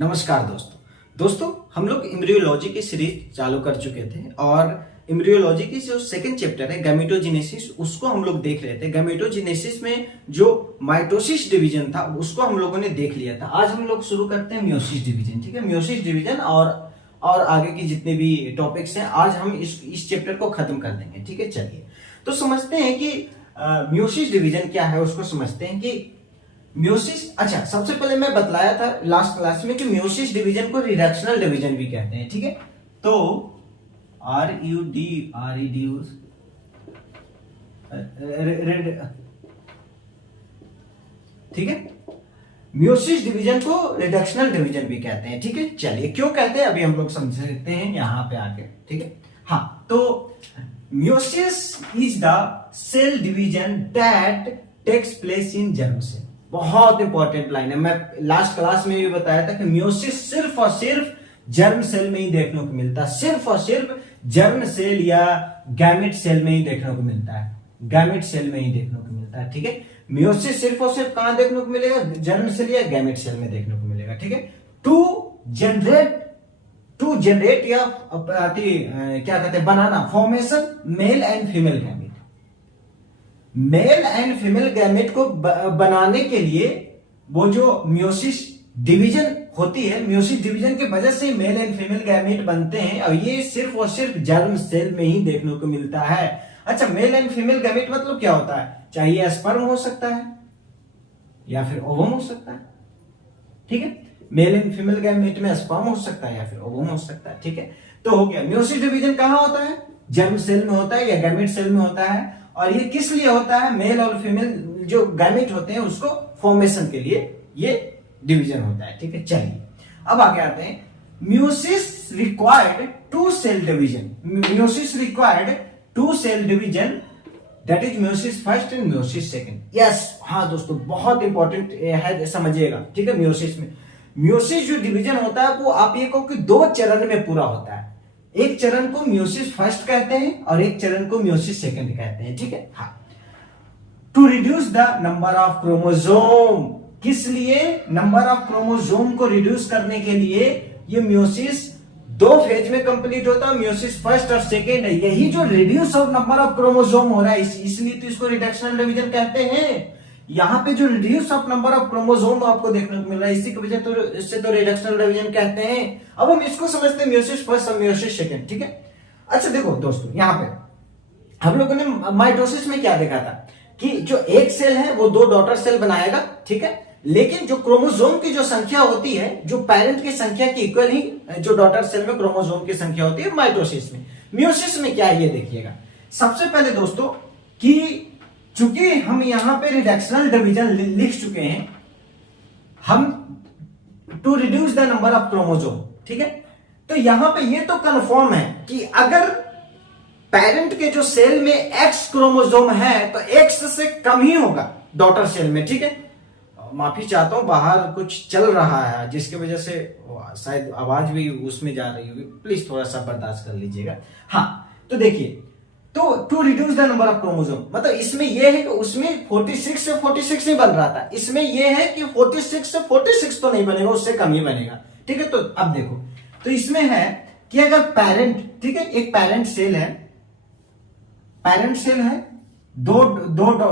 नमस्कार दोस्तों हम लोग एम्ब्रियोलॉजी की सीरीज चालू कर चुके थे और एम्ब्रियोलॉजी की जो सेकंड चैप्टर है गैमेटोजेनेसिस उसको हम लोग देख रहे थे। गैमेटोजेनेसिस में जो माइटोसिस डिवीजन था उसको हम लोगों ने देख लिया था। आज हम लोग शुरू करते हैं मियोसिस डिवीजन। ठीक है, मियोसिस डिवीजन और आगे की जितने भी टॉपिक्स हैं आज हम इस चैप्टर को खत्म कर देंगे। ठीक है, चलिए तो समझते हैं कि मियोसिस डिवीजन क्या है, उसको समझते हैं कि मियोसिस। अच्छा, सबसे पहले मैं बतलाया था लास्ट क्लास में कि मियोसिस डिवीजन को रिडक्शनल डिवीजन भी कहते हैं। ठीक है, तो ठीक है, मियोसिस डिवीजन को रिडक्शनल डिवीजन भी कहते हैं। ठीक है, चलिए क्यों कहते हैं अभी हम लोग समझ सकते हैं यहां पे आके। ठीक है, हाँ, तो meiosis is the cell division that takes place in germ cell. बहुत इंपॉर्टेंट लाइन है। मैं लास्ट क्लास में भी बताया था कि मियोसिस सिर्फ और सिर्फ जर्म सेल में ही देखने को मिलता है, सिर्फ और सिर्फ जर्म सेल या गैमेट सेल में ही देखने को मिलता है, गैमेट सेल में ही देखने को मिलता है। ठीक है, मियोसिस सिर्फ और सिर्फ कहां देखने को मिलेगा? जर्म सेल या गैमेट सेल में देखने को मिलेगा। ठीक है, टू जनरेट या क्या कहते हैं, बनाना, formation male and female gamete. Male and female gamete को बनाने के लिए वो जो मियोसिस डिवीजन होती है, मियोसिस डिवीजन की वजह से मेल एंड फीमेल गैमेट बनते हैं और ये सिर्फ और सिर्फ जर्म सेल में ही देखने को मिलता है। अच्छा, मेल एंड फीमेल गैमेट मतलब क्या होता है? चाहे स्पर्म हो सकता है या फिर ओवम हो सकता है। ठीक है, मेल एंड फीमेल गैमेट में स्पर्म हो सकता है या फिर ओवम हो सकता है। ठीक है, तो हो गया। मियोसिस डिवीजन कहां होता है? जर्म सेल में होता है या गैमेट सेल में होता है। और ये किस लिए होता है? मेल और फीमेल जो गैमेट होते हैं उसको फॉर्मेशन के लिए ये डिवीजन होता है। ठीक है, चलिए अब आगे आते हैं। Meiosis required to cell division. Meiosis required to cell division, that is meiosis first and meiosis second. Yes, हाँ दोस्तों, बहुत इंपॉर्टेंट है, समझिएगा। ठीक है, मियोसिस में मियोसिस जो डिवीजन होता है वो आप ये कहो कि दो चरण में पूरा होता है। एक चरण को मियोसिस फर्स्ट कहते हैं और एक चरण को मियोसिस सेकंड कहते हैं। ठीक है, हाँ। To reduce the number of chromosome, किस लिए? नंबर ऑफ क्रोमोसोम को रिड्यूस करने के लिए ये मियोसिस दो फेज में कंप्लीट होता है, मियोसिस फर्स्ट और सेकंड है। यही जो reduce of number of chromosome हो रहा है इसलिए तो इसको रिडक्शनल डिवीजन कहते हैं। यहां पे जो reduce of number of chromosome आपको देखने को मिल रहा है, इसी की वजह तो इससे तो रिडक्शनल डिवीजन कहते हैं। अब हम इसको समझते हैं मियोसिस फर्स्ट और मियोसिस सेकंड। ठीक है, अच्छा देखो दोस्तों, यहां पे हम लोगों ने माइटोसिस में क्या देखा था कि जो एक सेल है वो दो डॉटर सेल बनाएगा। ठीक है, लेकिन जो क्रोमोसोम की जो संख्या होती है, जो पेरेंट की संख्या की इक्वल ही जो डॉटर सेल में क्रोमोसोम की संख्या होती है माइटोसिस में। मियोसिस में क्या है ये देखिएगा। सबसे पहले दोस्तों कि चूंकि हम यहां पे रिडक्शनल डिवीजन लिख चुके हैं, हम to reduce the number of chromosome. ठीक है, तो यहां पे ये तो कंफर्म है कि अगर पेरेंट के जो सेल में एक्स क्रोमोसोम है तो एक्स से कम ही होगा डॉटर सेल में। ठीक है, माफी चाहता हूं, बाहर कुछ चल रहा है जिसकी वजह से शायद आवाज भी उसमें जा रही होगी, प्लीज थोड़ा सा बर्दाश्त कर लीजिएगा। हाँ, तो देखिए, तो to reduce the number of chromosome मतलब इसमें यह है कि उसमें 46 से 46 नहीं बन रहा था, इसमें यह है कि 46 से 46 तो नहीं बनेगा, उससे कम ही बनेगा। ठीक है, तो अब देखो, तो इसमें है कि अगर पेरेंट, ठीक है, एक पेरेंट सेल है, दो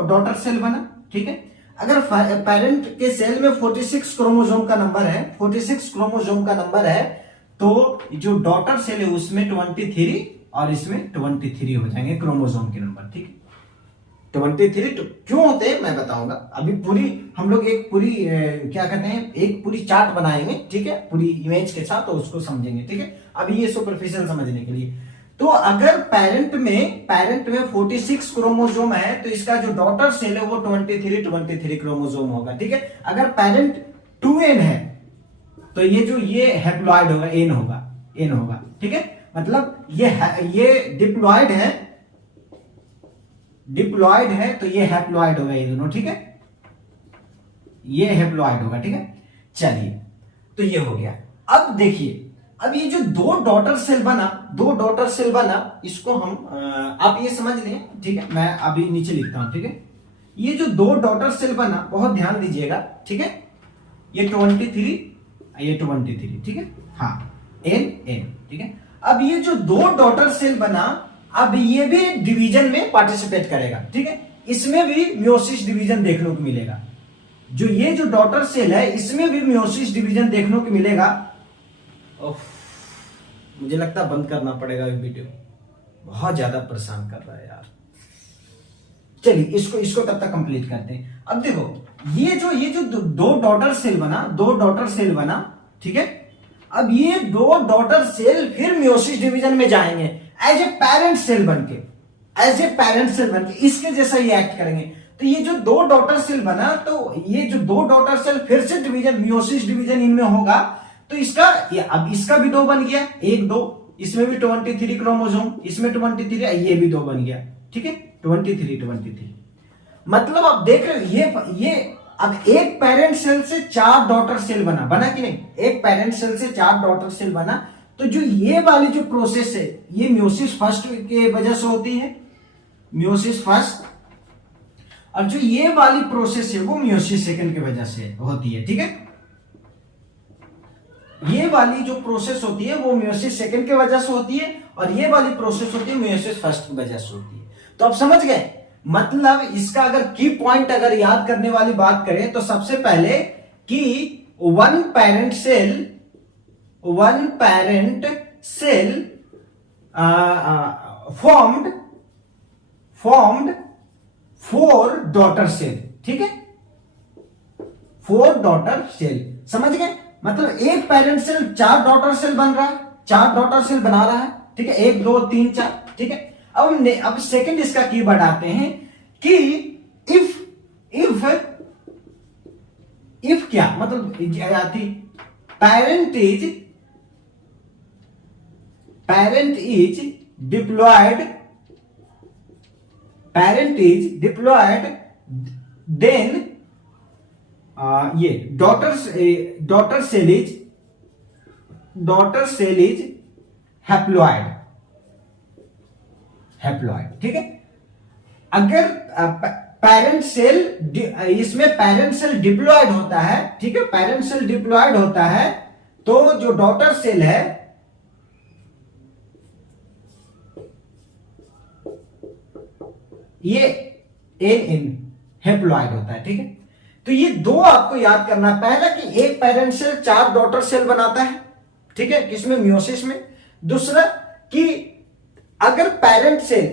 डॉटर सेल बना। ठीक है, अगर पेरेंट के सेल में 46 क्रोमोसोम का नंबर है, 46 क्रोमोसोम का नंबर है, तो जो डॉटर सेल है उसमें 23 और इसमें 23 हो जाएंगे क्रोमोसोम के नंबर। ठीक है, 23 तो क्यों होते हैं मैं बताऊंगा। अभी पूरी हम लोग एक पूरी क्या कहते हैं, एक पूरी चार्ट बनाएंगे। ठीक है, पूरी इमेज के साथ, तो उसको समझेंगे। ठीक है, अभी ये सुपरफिशियल समझने के लिए। तो अगर पेरेंट में 46 क्रोमोसोम है तो इसका जो डॉटर सेल है वो 23 क्रोमोसोम होगा। ठीक है, अगर पेरेंट 2n है तो ये हैप्लॉइड होगा, n होगा। ठीक है, मतलब ये डिप्लॉइड है तो ये हैप्लॉइड होगा, ये दोनों। ठीक है, ये हैप्लॉइड होगा। ठीक है, चलिए, तो ये हो गया। अब देखिए, अब ये जो दो डॉटर सेल बना, इसको हम आप ये समझ लें। ठीक है, मैं अभी नीचे लिखता हूं। ठीक है, ये जो दो डॉटर सेल बना, बहुत ध्यान दीजिएगा। ठीक है, ये 23 ये 23, ठीक है, हाँ एन एन, ठीक है। अब ये जो 2 डॉटर सेल बना, अब ये भी डिवीजन में पार्टिसिपेट करेगा, ठीक है, इसमें भी मियोसिस डिवीजन देखने को मिलेगा। जो ये जो डॉटर सेल है इसमें भी मियोसिस डिवीजन देखने को मिलेगा। मुझे लगता है बंद करना पड़ेगा ये वीडियो, बहुत ज्यादा परेशान कर रहा है यार। चलिए इसको तब तक कंप्लीट करते हैं। अब देखो ये जो 2 डॉटर सेल बना, ठीक है। अब ये 2 डॉटर सेल फिर मियोसिस डिवीजन में जाएंगे एज ए पेरेंट सेल बनके, इसके जैसा ये एक्ट करेंगे। तो ये जो 2 डॉटर सेल बना, तो ये जो 2 डॉटर सेल फिर से डिवीजन, मियोसिस डिवीजन इनमें होगा। तो अब इसका भी 2 बन गया, 1 2, इसमें भी 23 क्रोमोसोम, इसमें 23, ये भी 2 बन गया, ठीक है, 23। मतलब आप देख रहे हो ये अब एक पेरेंट सेल से 4 डॉटर सेल बना कि नहीं, एक पेरेंट सेल से 4 डॉटर सेल बना। तो जो ये वाली जो प्रोसेस है ये मियोसिस फर्स्ट के वजह से होती है, मियोसिस फर्स्ट, और जो ये वाली प्रोसेस है वो मियोसिस सेकंड की वजह से होती है, ठीक है। ये वाली जो प्रोसेस होती है वो मियोसिस सेकंड की वजह से होती है, और ये वाली प्रोसेस होती है मियोसिस फर्स्ट की वजह से होती है। तो आप समझ गए, मतलब इसका अगर की पॉइंट अगर याद करने वाली बात करें तो सबसे पहले कि one parent cell formed 4 daughter cell, ठीक है, 4 डॉटर सेल, समझ गए। मतलब एक पेरेंट सेल 4 डॉटर सेल बन रहा है, 4 डॉटर सेल बना रहा है, ठीक है, 1 2 3 4, ठीक है। अब सेकंड इसका की बढ़ाते हैं कि इफ क्या मतलब थी, पैरेंट इज डिप्लॉयड देन ये डॉटर सेल इज हैप्लॉयड, ठीक है। अगर पेरेंट सेल, इसमें पेरेंट सेल डिप्लॉयड होता है, ठीक है, पेरेंट सेल डिप्लॉयड होता है, तो जो डॉटर सेल है ये एन हैप्लॉयड होता है, ठीक है। तो ये 2 आपको याद करना, पहला कि एक पेरेंट सेल 4 डॉटर सेल बनाता है, ठीक है, किसमें, मियोसिस में। दूसरा कि अगर पेरेंट सेल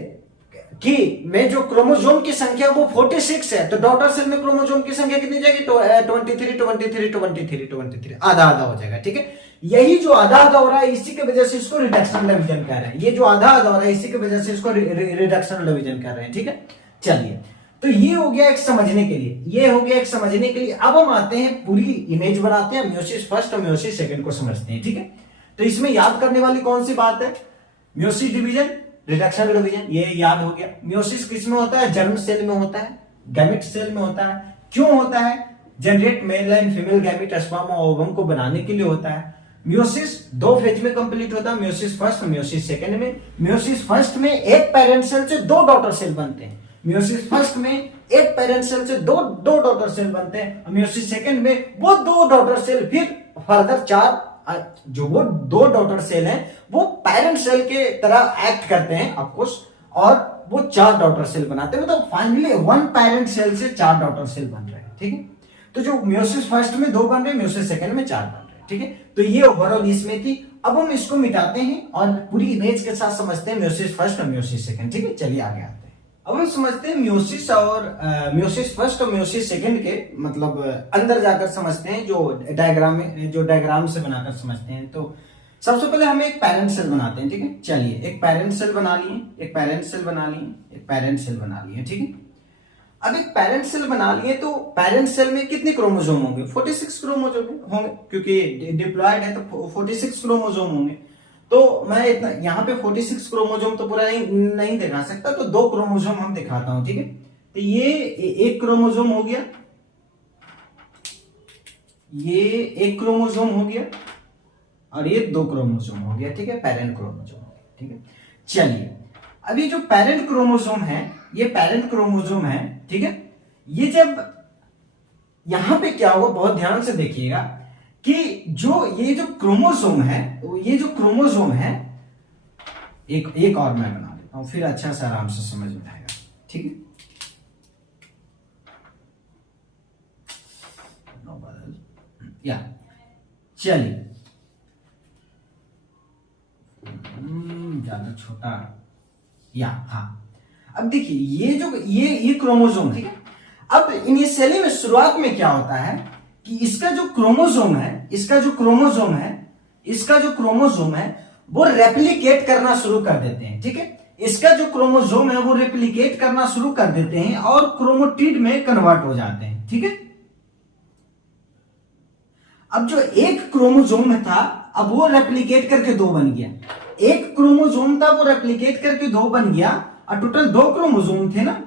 की में जो क्रोमोसोम की संख्या वो 46 है, तो डॉटर सेल में क्रोमोसोम की संख्या कितनी जाएगी, 23, आधा हो जाएगा, ठीक है। यही जो आधा हो रहा है इसी की वजह से इसको रिडक्शन डिवीजन कह रहे हैं, ये जो आधा हो रहा है इसी की वजह से इसको रिडक्शन डिवीजन कर रहे हैं, ठीक है। चलिए, तो ये हो गया एक समझने के लिए, अब हम आते हैं पूरी इमेज बनाते हैं, मियोसिस फर्स्ट और मियोसिस सेकंड को समझते हैं, ठीक है। तो इसमें याद करने वाली कौन सी बात है, मियोसिस डिवीजन, रिडक्शन डिवीजन, ये याद हो गया। मियोसिस किस में होता है, जर्म सेल में होता है, गैमेट सेल में होता है। क्यों होता है, generate mail and female gamete, sperm और ओवम को बनाने के लिए होता है। मियोसिस 2 फेज में कंप्लीट होता है, मियोसिस फर्स्ट और मियोसिस सेकंड में। मियोसिस फर्स्ट में एक पेरेंट सेल से 2 डॉटर सेल बनते हैं, मियोसिस फर्स्ट में एक पेरेंट सेल से 2 डॉटर सेल बनते हैं, मियोसिस सेकंड में वो 2 डॉटर सेल फिर फर्दर 4, जो वो 2 डॉटर सेल हैं वो पेरेंट सेल के तरह एक्ट करते हैं ऑफकोर्स, और वो 4 डॉटर सेल बनाते हैं। मतलब फाइनली 1 पेरेंट सेल से 4 डॉटर सेल बन रहे हैं, ठीक है। तो जो मियोसिस फर्स्ट में 2 बन रहे हैं, मियोसिस सेकंड में 4 बन रहे हैं, ठीक है। तो ये ओवरऑल इसमें थी। अब हम इसको मिटाते हैं और पूरी इमेज के साथ समझते हैं मियोसिस फर्स्ट और मियोसिस सेकंड, ठीक है। चलिए आगे आते हैं। अब हम समझते हैं मियोसिस और मियोसिस फर्स्ट और मियोसिस सेकंड के मतलब अंदर जाकर समझते हैं, जो डायग्राम से बनाकर समझते हैं। तो सबसे पहले हम एक पेरेंट सेल बनाते हैं, ठीक है। चलिए, एक पेरेंट सेल बना लिए, एक पेरेंट सेल बना लिए, ठीक है। अब एक पेरेंट सेल बना लिए तो पेरेंट सेल में कितने क्रोमोसोम होंगे, 46 क्रोमोसोम होंगे, क्योंकि डिप्लॉयड है तो 46 क्रोमोसोम होंगे। तो मैं इतना यहाँ पे 46 क्रोमोसोम तो पूरा नहीं दिखा सकता, तो 2 क्रोमोसोम हम दिखाता हूं, ठीक है। तो ये एक क्रोमोसोम हो गया, ये एक क्रोमोसोम हो गया, और ये 2 क्रोमोसोम हो गया, ठीक है, पेरेंट क्रोमोसोम, ठीक है। चलिए, अब ये जो पेरेंट क्रोमोसोम है, ये पेरेंट क्रोमोसोम है, ठीक है। ये जब यहां पे क्या होगा, बहुत ध्यान से देखिएगा कि ये जो क्रोमोसोम है, ये जो क्रोमोसोम है, एक और मैं बना देता हूं, फिर अच्छा से आराम से समझ में आएगा। ठीक है, या चलिए, ज्यादा छोटा, या हाँ, अब देखिए ये क्रोमोसोम, ठीक है। अब इनिशियली में शुरुआत में क्या होता है कि इसका जो क्रोमोसोम है वो रेप्लिकेट करना शुरू कर देते हैं। ठीक है, इसका जो क्रोमोसोम है वो रेप्लिकेट करना शुरू कर देते हैं और क्रोमोटिड में कन्वर्ट हो जाते हैं। ठीक है, अब जो एक क्रोमोसोम था, अब वो रेप्लिकेट करके 2 बन गया। एक क्रोमोसोम था वो रेप्लिकेट करके 2 बन गया, और टोटल 2 क्रोमोसोम थे ना।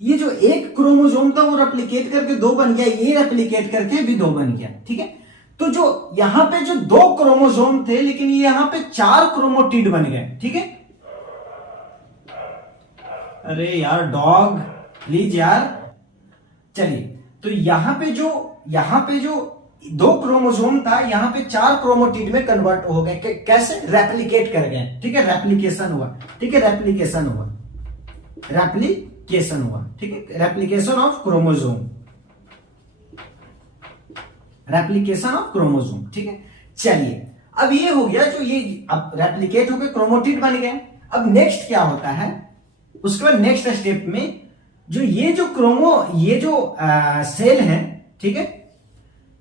ये जो एक क्रोमोसोम था वो रेप्लिकेट करके 2 बन गया, ये रेप्लिकेट करके भी 2 बन गया। ठीक है, तो जो यहां पे जो 2 क्रोमोसोम थे, लेकिन ये यहां पे 4 क्रोमोटिड बन गए। ठीक है, अरे यार डॉग प्लीज यार। चलिए, तो यहां पे जो 2 क्रोमोसोम था, यहां पे 4 क्रोमोटिड में कन्वर्ट हो गए। कैसे? रेप्लिकेट कर गए। ठीक है, रेप्लिकेशन हुआ। ठीक है, रेप्लिकेशन हुआ। ठीक है, रेप्लिकेशन ऑफ क्रोमोसोम, ठीक है। चलिए, अब ये हो गया, जो ये अब रेप्लिकेट होकर क्रोमोटिड बन गए। अब नेक्स्ट क्या होता है, उसके बाद नेक्स्ट स्टेप में ये जो सेल है, ठीक है,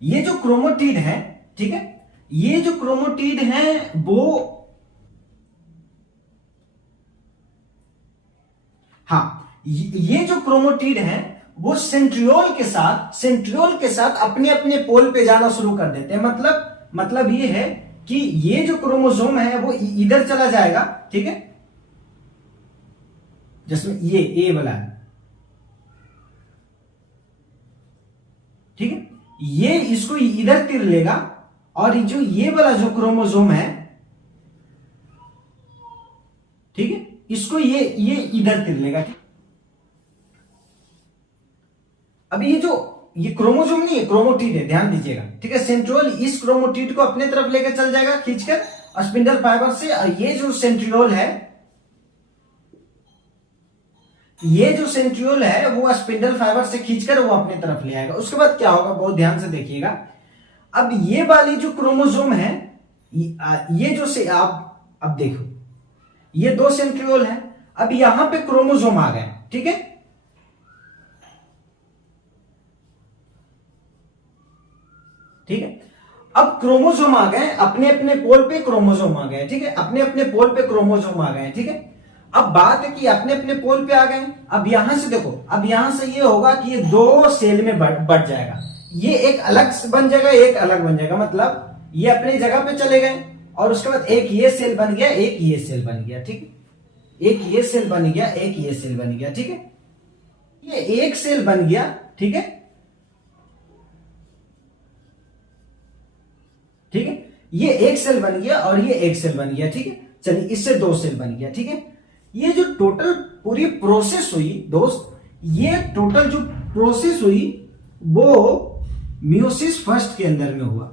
ये जो क्रोमोटिड है, ठीक है, ये जो क्रोमोटिड है वो, हाँ, ये जो क्रोमोटिड है वो सेंट्रियोल के साथ अपने अपने पोल पे जाना शुरू कर देते हैं। मतलब ये है कि ये जो क्रोमोसोम है वो इधर चला जाएगा। ठीक है, जिसमें ये ए वाला है। ठीक है, ये इसको इधर तिर लेगा, और ये वाला जो क्रोमोसोम है, ठीक है, इसको ये इधर तिर लेगा। अब ये क्रोमोसोम नहीं है, क्रोमोटिड है, ध्यान दीजिएगा। ठीक है, सेंट्रियोल इस क्रोमोटिड को अपने तरफ लेकर चल जाएगा खींचकर स्पिंडल फाइबर से। ये जो सेंट्रियोल है वो स्पिंडल फाइबर से खींचकर वो अपने तरफ ले आएगा। उसके बाद क्या होगा, बहुत ध्यान से देखिएगा। अब ये वाली जो क्रोमोसोम है, ये जो से आप अब देखो, ये 2 सेंट्रियोल है। अब यहां पे क्रोमोसोम आ गए। ठीक है, ठीक है, अब क्रोमोसोम आ गए, अपने अपने पोल पे क्रोमोसोम आ गए। ठीक है, अपने अपने पोल पे क्रोमोसोम आ गए। ठीक है, अब बात है कि अपने अपने पोल पे आ गए। अब यहां से देखो, अब यहां से ये होगा कि ये 2 सेल में बढ़ जाएगा। ये एक अलग बन जाएगा, एक अलग बन जाएगा। मतलब ये अपनी जगह पे चले गए, और उसके बाद एक ये सेल बन गया, एक ये सेल बन गया। ठीक है, एक ये सेल बन गया, एक ये सेल बन गया। ठीक है, ये एक सेल बन गया। ठीक है, ठीक है, ये एक सेल बन गया और ये एक सेल बन गया। ठीक है, चलिए, इससे 2 सेल बन गया। ठीक है, ये जो टोटल पूरी प्रोसेस हुई दोस्त, ये टोटल जो प्रोसेस हुई वो मियोसिस फर्स्ट के अंदर में हुआ।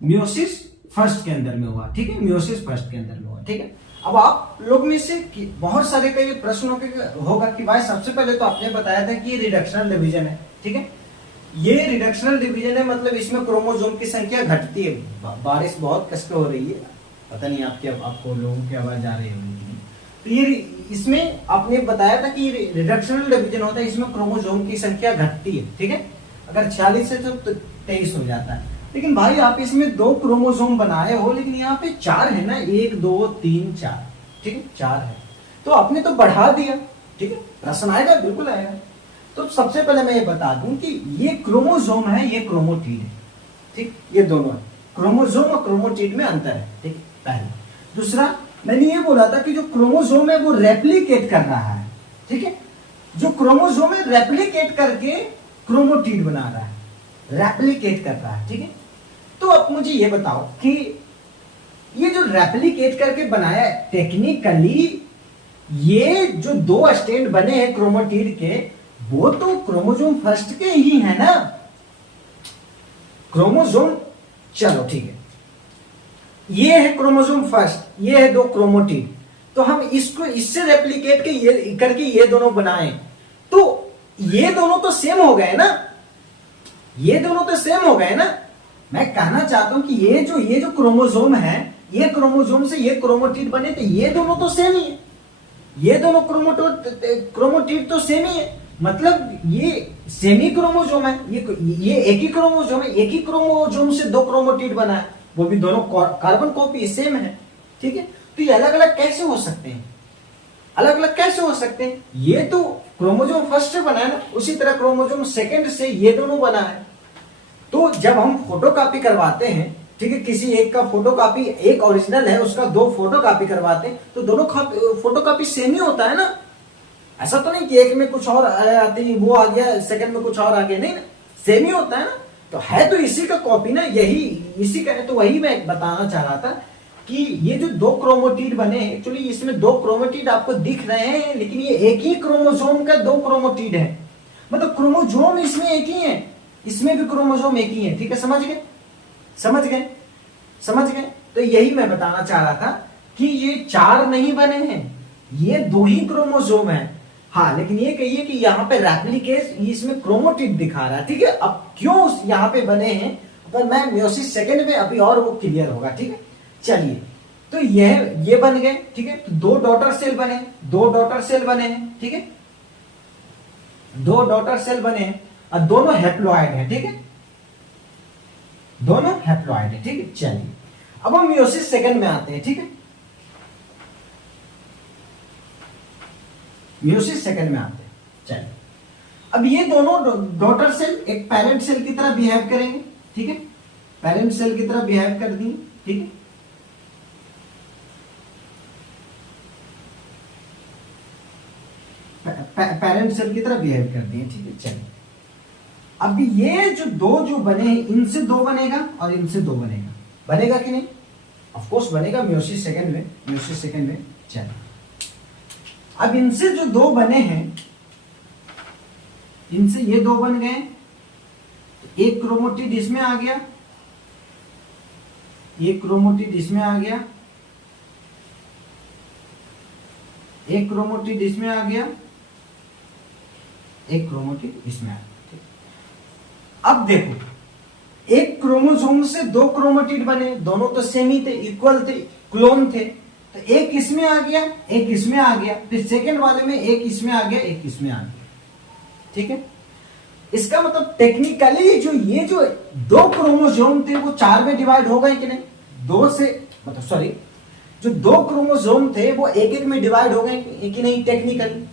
मियोसिस फर्स्ट के अंदर में हुआ। ठीक है, मियोसिस फर्स्ट के अंदर में हुआ। ठीक है, अब आप लोग में से बहुत सारे का ये प्रश्न होगा कि भाई सबसे पहले तो आपने बताया था कि ये रिडक्शनल डिवीजन है। ठीक है, ये रिडक्शनल डिवीजन है, मतलब इसमें क्रोमोसोम की संख्या घटती है। बारिश बहुत कस पे हो रही है, पता नहीं आपको लोगों की आवाज आ रही है। तो ये इसमें आपने बताया था कि रिडक्शनल डिवीजन होता है, इसमें क्रोमोसोम की संख्या घटती है। ठीक है, अगर 46 है तो 23 हो जाता है। लेकिन भाई आप इसमें 2 क्रोमोसोम बनाए हो, लेकिन यहाँ पे 4 है ना, 1 2 3 4। ठीक है, 4 है, तो आपने तो बढ़ा दिया। ठीक है, प्रश्न आएगा, बिल्कुल आएगा। तो सबसे पहले मैं ये बता दूं कि ये क्रोमोसोम है, ये क्रोमोटिड है। ठीक, ये दोनों है, क्रोमोसोम और क्रोमोटिड में अंतर है। ठीक, पहला। दूसरा, मैंने ये बोला था कि जो क्रोमोसोम है वो रेप्लिकेट कर रहा है। ठीक है, जो क्रोमोसोम है रेप्लिकेट करके क्रोमोटिड बना रहा है, रेप्लिकेट कर रहा है। ठीक है, तो अब मुझे ये बताओ कि ये जो रेप्लिकेट करके बनाया है, टेक्निकली ये जो 2 स्टैंड बने हैं क्रोमोटिड के, वो तो क्रोमोसोम फर्स्ट के ही है ना। क्रोमोसोम, चलो ठीक है, ये है क्रोमोसोम फर्स्ट, ये है दो क्रोमोटिड, तो हम इसको इससे रेप्लिकेट के ये करके ये दोनों बनाए, तो ये दोनों तो सेम हो गए ना, ये दोनों तो सेम हो गए ना। मैं कहना चाहता हूं कि ये जो क्रोमोसोम है, ये क्रोमोसोम से ये क्रोमोटिड बने, तो ये दोनों तो सेम ही है, ये दोनों क्रोमोटिड तो सेम ही है, मतलब ये सेमी क्रोमोसोम है, ये एक ही क्रोमोसोम है, एक ही क्रोमोसोम से दो क्रोमोटिड बना है, वो भी दोनों कार्बन कॉपी सेम है, ठीक है। तो ये अलग अलग कैसे हो सकते हैं, अलग अलग कैसे हो सकते हैं? ये तो क्रोमोसोम फर्स्ट से बना है ना, उसी तरह क्रोमोसोम सेकंड से ये दोनों बना है। तो जब हम फोटोकॉपी करवाते हैं, ठीक है, किसी एक का फोटोकॉपी, एक ओरिजिनल है उसका दो फोटोकॉपी करवाते हैं, तो दोनों फोटोकॉपी सेम ही होता है ना। ऐसा तो नहीं कि एक में कुछ और आती वो आ गया, सेकंड में कुछ और आ गया, नहीं ना, सेम ही होता है ना। तो है तो इसी का कॉपी ना, यही इसी का है। तो वही मैं बताना चाह रहा था कि ये जो दो क्रोमोटिड बने, एक्चुअली इसमें दो क्रोमोटिड आपको दिख रहे हैं, लेकिन ये एक ही क्रोमोसोम का दो क्रोमोटिड है, मतलब क्रोमोसोम इसमें एक ही है, इसमें भी क्रोमोसोम एक ही है, ठीक है, समझ गए, समझ गए, समझ गए। तो यही मैं बताना चाह रहा था कि ये चार नहीं बने हैं, ये दो ही क्रोमोसोम है। हाँ, लेकिन ये कहिए कि यहाँ पे रेप्लिकेट इसमें क्रोमोटिड दिखा रहा है, ठीक है। अब क्यों यहाँ पे बने हैं, पर मैं मियोसिस सेकंड में अभी और वो क्लियर होगा, ठीक है। चलिए, तो ये बन गए, ठीक है, तो दो डॉटर सेल बने, दो डॉटर सेल बने हैं, ठीक है, दो डॉटर सेल बने हैं, और दोनों हैप्लॉइड है, ठीक है, दोनों हैप्लॉइड है, ठीक है। चलिए, अब हम मियोसिस सेकंड में आते हैं, ठीक है, मियोसिस सेकंड में आते हैं। चलिए, अब ये दोनों डॉटर सेल एक पेरेंट सेल की तरह बिहेव करेंगे, ठीक है, पेरेंट सेल की तरह बिहेव कर दी, ठीक है। पेरेंट सेल की तरह बिहेव कर दिए, ठीक है। चलिए, अब ये जो दो जो बने हैं, इनसे दो बनेगा और इनसे दो बनेगा, बनेगा कि नहीं? ऑफ कोर्स बनेगा, मियोसिस सेकंड में, मियोसिस सेकंड में। चलिए, अब इनसे जो दो बने हैं, इनसे ये दो बन गए, तो एक क्रोमोटिड इसमें आ गया, एक क्रोमोटिड इसमें आ गया, एक क्रोमोटिड इसमें आ गया, एक क्रोमोटिड इसमें आ गया। अब देखो, एक क्रोमोसोम से दो क्रोमोटिड बने, दोनों तो सेम ही थे, इक्वल थे, क्लोन थे, तो एक इसमें आ गया, एक इसमें आ गया, फिर सेकंड वाले में एक इसमें आ गया, एक इसमें आ गया, ठीक है। इसका मतलब टेक्निकली जो जो दो क्रोमोसोम थे वो चार में डिवाइड हो गए कि नहीं? दो से मतलब सॉरी, जो दो क्रोमोसोम थे वो एक एक में डिवाइड हो गए कि नहीं टेक्निकली?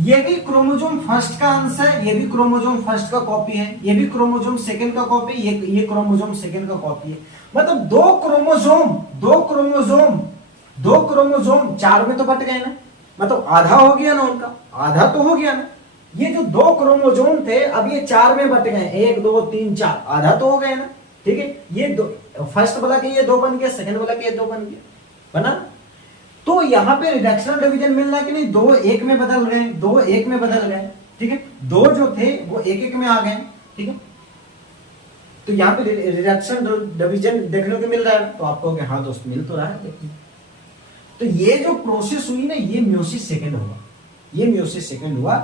ये भी क्रोमोसोम फर्स्ट का अंश है, ये भी क्रोमोसोम फर्स्ट का कॉपी है, ये भी क्रोमोसोम सेकंड का कॉपी, ये क्रोमोसोम सेकंड का कॉपी है। मतलब दो क्रोमोसोम चार में तो बट गए ना, मतलब आधा हो गया ना उनका, आधा तो हो गया ना। ये जो दो क्रोमोसोम थे अब ये चार में बट गए, एक दो तीन चार, आधा तो हो गया ना, ठीक है। ये दो, फर्स्ट वाला के ये दो बन गया, सेकंड वाला के ये दो बन गया, बना। तो यहां पे रिडक्शनल डिवीजन मिल रहा है कि नहीं? दो एक में बदल गए, दो एक में बदल गए, ठीक है। दो जो थे वो एक एक में आ गए, ठीक है। तो यहाँ पे रिडक्शन डिवीजन देखने को मिल रहा है, तो आपको हाँ दोस्त मिल तो रहा है। तो ये जो प्रोसेस हुई ना, ये मियोसिस सेकंड हुआ, ये मियोसिस सेकंड हुआ।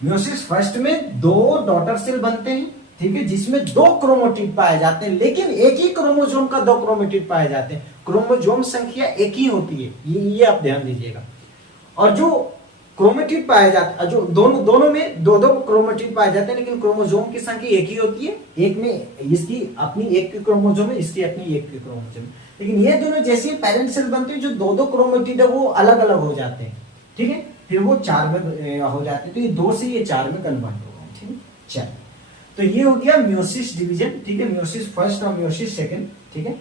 मियोसिस फर्स्ट में दो डॉटर सेल बनते हैं, ठीक है, जिसमें दो क्रोमोटिड पाए जाते हैं, लेकिन एक ही क्रोमोसोम का दो क्रोमोटिड पाए जाते हैं, क्रोमोसोम संख्या एक ही होती है, ये आप ध्यान दीजिएगा। और जो क्रोमोटिड पाए जाते, जो दोनों में दो दो क्रोमोटिड पाए जाते हैं, लेकिन क्रोमोसोम की संख्या एक ही होती है, एक में इसकी अपनी एक की क्रोमोसोम है, इसकी अपनी एक की क्रोमोसोम है। लेकिन ये दोनों जैसे पेरेंट सेल बनते हैं, जो दो दो क्रोमोटिड है वो अलग अलग हो जाते हैं, ठीक है, फिर वो चार में हो जाते हैं। तो ये दो से ये चार में कन्वर्ट हो गए, ठीक है। चलिए, तो ये हो गया मियोसिस डिवीजन, ठीक है, मियोसिस फर्स्ट और मियोसिस सेकंड, ठीक है।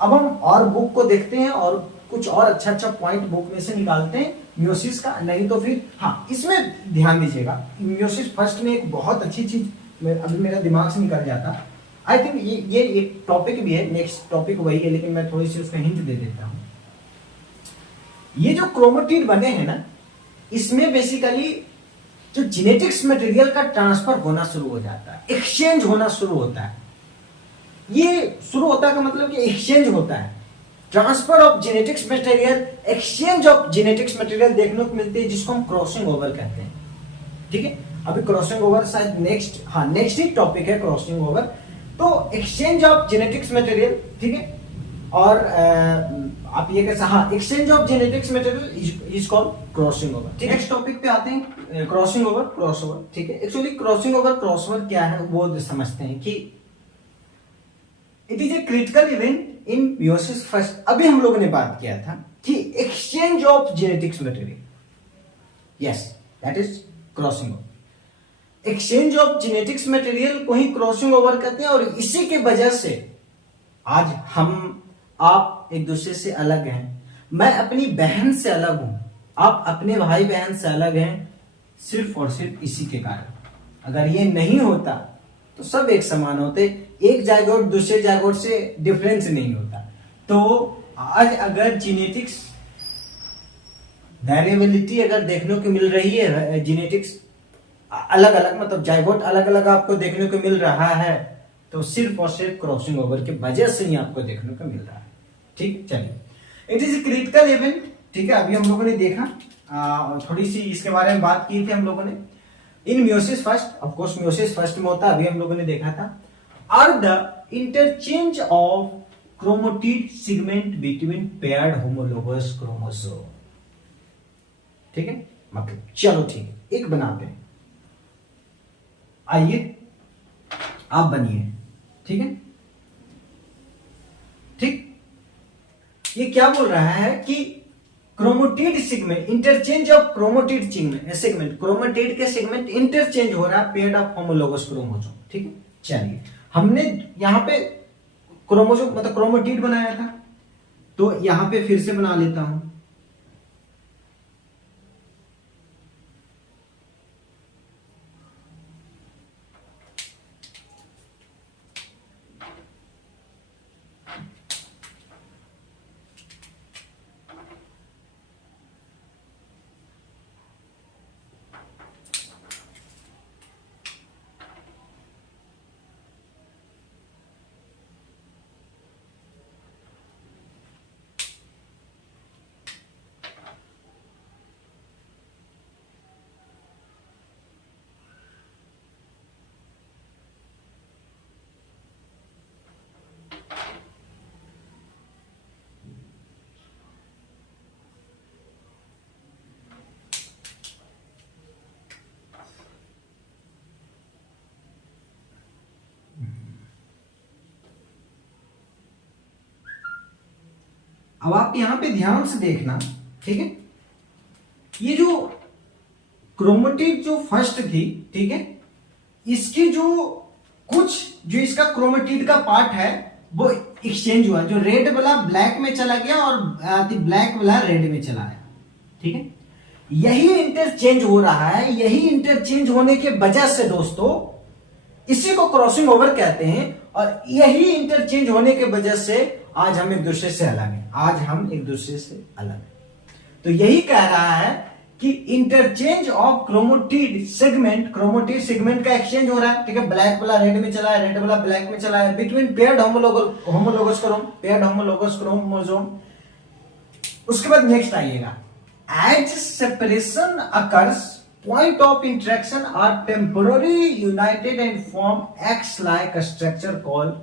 अब हम और बुक को देखते हैं और कुछ और अच्छा पॉइंट बुक में से निकालते हैं मियोसिस का, नहीं तो फिर हाँ, इसमें ध्यान दीजिएगा, मियोसिस फर्स्ट में एक बहुत अच्छी चीज अभी मेरा दिमाग से निकल जाता, आई थिंक ये एक टॉपिक भी है, नेक्स्ट टॉपिक वही है, लेकिन मैं थोड़ी सी उसका हिंट दे देता हूं। ये जो क्रोमोटिड बने हैं ना, इसमें बेसिकली जो जेनेटिक्स मटेरियल का ट्रांसफर होना शुरू हो जाता है, एक्सचेंज होना शुरू होता है। ये शुरू होता का मतलब कि एक्सचेंज होता है, transfer of genetics material, exchange of genetics material देखने को मिलती है, जिसको हम क्रॉसिंग ओवर कहते हैं। ठीक है, अभी क्रॉसिंग ओवर शायद नेक्स्ट ही टॉपिक है क्रॉसिंग ओवर। तो एक्सचेंज ऑफ जेनेटिक्स मटेरियल, ठीक है, और आप ये कैसा, हाँ, exchange of genetics material is called crossing over. ठीक है, नेक्स्ट टॉपिक पे आते हैं, क्रॉसिंग ओवर, क्रॉसओवर। ठीक है, एक्चुअली क्रॉसिंग ओवर क्रॉसओवर क्या है वो समझते हैं कि it is a critical event in meiosis first. अभी हम लोगों ने बात किया था कि exchange of genetics material, yes, that is crossing over. Exchange of genetics material को ही क्रॉसिंग ओवर कहते हैं, और इसी के वजह से आज हम आप एक दूसरे से अलग हैं, मैं अपनी बहन से अलग हूं, आप अपने भाई बहन से अलग हैं, सिर्फ और सिर्फ इसी के कारण। अगर ये नहीं होता तो सब एक समान होते, एक जायगोट दूसरे जायगोट से डिफरेंस नहीं होता। तो आज अगर जेनेटिक्स वेरिएबिलिटी अगर देखने को मिल रही है, जेनेटिक्स अलग अलग मतलब जायगोट अलग अलग आपको देखने को मिल रहा है, तो सिर्फ और सिर्फ क्रॉसिंग ओवर की वजह से ही आपको देखने को मिल रहा है। ठीक, चलिए, इट इज क्रिटिकल इवेंट। ठीक है, अभी हम लोगों ने देखा, थोड़ी सी इसके बारे में बात की थी हम लोगों ने। In meiosis first, of course meiosis first में होता, अभी हम लोगों ने देखा था, are the interchange of chromatid segment between paired homologous chromosome. ठीक है, मतलब चलो ठीक है, एक बनाते हैं, आइए आप बनिए। ठीक है, ठीक, ये क्या बोल रहा है कि क्रोमोटिड segment, interchange of chromatid segment, क्रोमोटिड के सेगमेंट इंटरचेंज हो रहा है पेयर्ड ऑफ होमोलोगस क्रोमोसोम। ठीक है, चलिए, हमने यहां पे क्रोमोसोम मतलब क्रोमोटिड बनाया था, तो यहां पे फिर से बना लेता हूं। अब आप यहां पे ध्यान से देखना। ठीक है, ये जो क्रोमेटिड जो फर्स्ट थी, ठीक है, इसकी जो कुछ जो इसका क्रोमेटिड का पार्ट है वो एक्सचेंज हुआ, जो रेड वाला ब्लैक में चला गया और ब्लैक वाला रेड में चला आया। ठीक है, यही इंटरचेंज हो रहा है, यही इंटरचेंज होने के वजह से दोस्तों इसी को क्रॉसिंग ओवर कहते हैं, और यही इंटरचेंज होने के वजह से आज हम एक दूसरे से अलग हैं, आज हम एक दूसरे से अलग हैं। तो यही कह रहा है कि interchange of chromatid segment, क्रोमोटिड segment का एक्सचेंज हो रहा है। ठीक है, ब्लैक वाला रेड में चला है, रेड वाला ब्लैक में चला है, बिटवीन पेयर्ड होमोलोगस क्रोमोसोम। उसके बाद नेक्स्ट आइएगा, as separation occurs point of interaction are temporary united and form X like structure called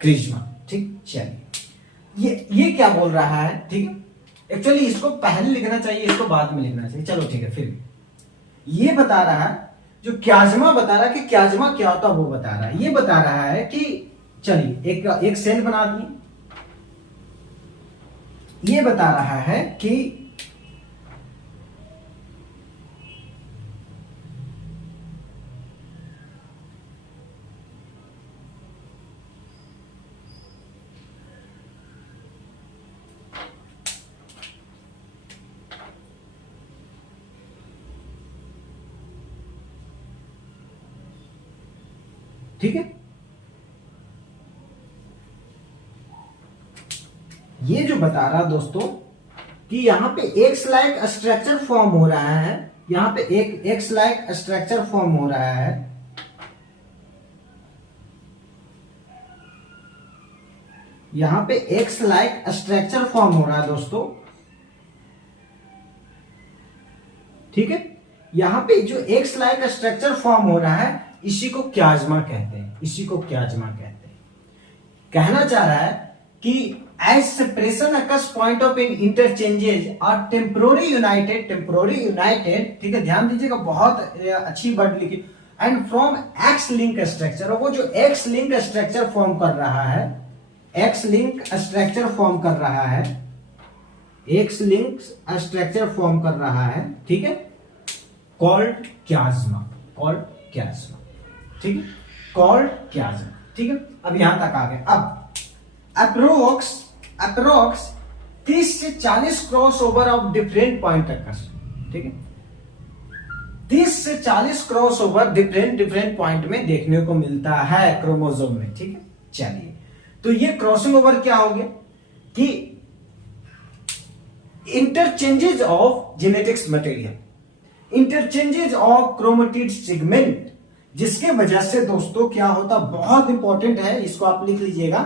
chiasma. ठीक, चलिए, ये क्या बोल रहा है? ठीक है, एक्चुअली इसको पहले लिखना चाहिए, इसको बाद में लिखना चाहिए, चलो ठीक है। फिर ये बता रहा है, जो क्याज्मा बता रहा है कि क्याज्मा क्या होता है वो बता रहा है। ये बता रहा है कि चलिए एक सेल बना दिए, ये बता रहा है कि ठीक है, ये जो बता रहा दोस्तों कि यहां पे एक्स लाइक स्ट्रक्चर फॉर्म हो रहा है, यहां पे एक एक्स लाइक स्ट्रक्चर फॉर्म हो रहा है, यहां पे एक्स लाइक स्ट्रक्चर फॉर्म हो रहा है दोस्तों, ठीक है। यहां पे जो एक्स लाइक स्ट्रक्चर फॉर्म हो रहा है इसी को क्याज्मा कहते हैं, इसी को क्याज्मा कहते हैं। कहना चाह रहा है कि as separation occurs point of in interchanges are temporary united, temporary united, ठीक है, ध्यान दीजिएगा, बहुत अच्छी वर्ड लिखी, and from X link structure, और वो जो एक्स लिंक स्ट्रक्चर फॉर्म कर रहा है, एक्स लिंक स्ट्रक्चर फॉर्म कर रहा है, एक्स लिंक स्ट्रक्चर फॉर्म कर रहा है, ठीक है, कॉल्ड क्याज्मा, कॉल्ड क्याज्मा, ठीक है, कॉल्ड क्याज्मा, ठीक है। अब यहां तक आ गए। अब अप्रोक्स 30 से 40 cross over of different point occurs, ठीक है, 30 से 40 क्रॉस ओवर डिफरेंट पॉइंट में देखने को मिलता है क्रोमोसोम में, ठीक है। चलिए, तो ये क्रॉसिंग ओवर क्या हो गया कि interchanges of genetics material, interchanges of chromatid segment, जिसके वजह से दोस्तों क्या होता, बहुत इंपॉर्टेंट है, इसको आप लिख लीजिएगा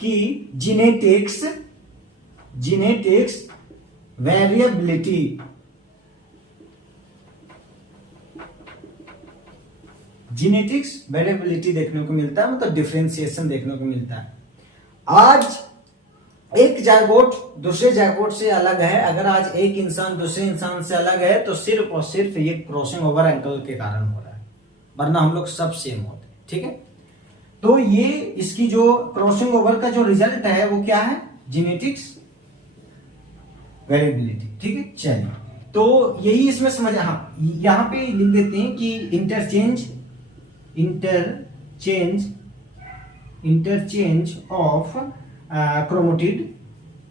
कि जीनेटिक्स वेरिएबिलिटी, जीनेटिक्स वेरिएबिलिटी देखने को मिलता है, मतलब डिफरेंशिएशन देखने को मिलता है। आज एक जायगोट दूसरे जायगोट से अलग है, अगर आज एक इंसान दूसरे इंसान से अलग है तो सिर्फ और सिर्फ ये क्रॉसिंग ओवर एंगल के कारण हो रहा है, वरना हम लोग सब सेम होते हैं, ठीक है। तो ये इसकी जो क्रॉसिंग ओवर का जो रिजल्ट है वो क्या है, जीनेटिक्स वेरिएबिलिटी, ठीक है। चलिए, तो यही इसमें समझ, हाँ यहां पे लिख देते हैं कि इंटरचेंज ऑफ क्रोमेटिड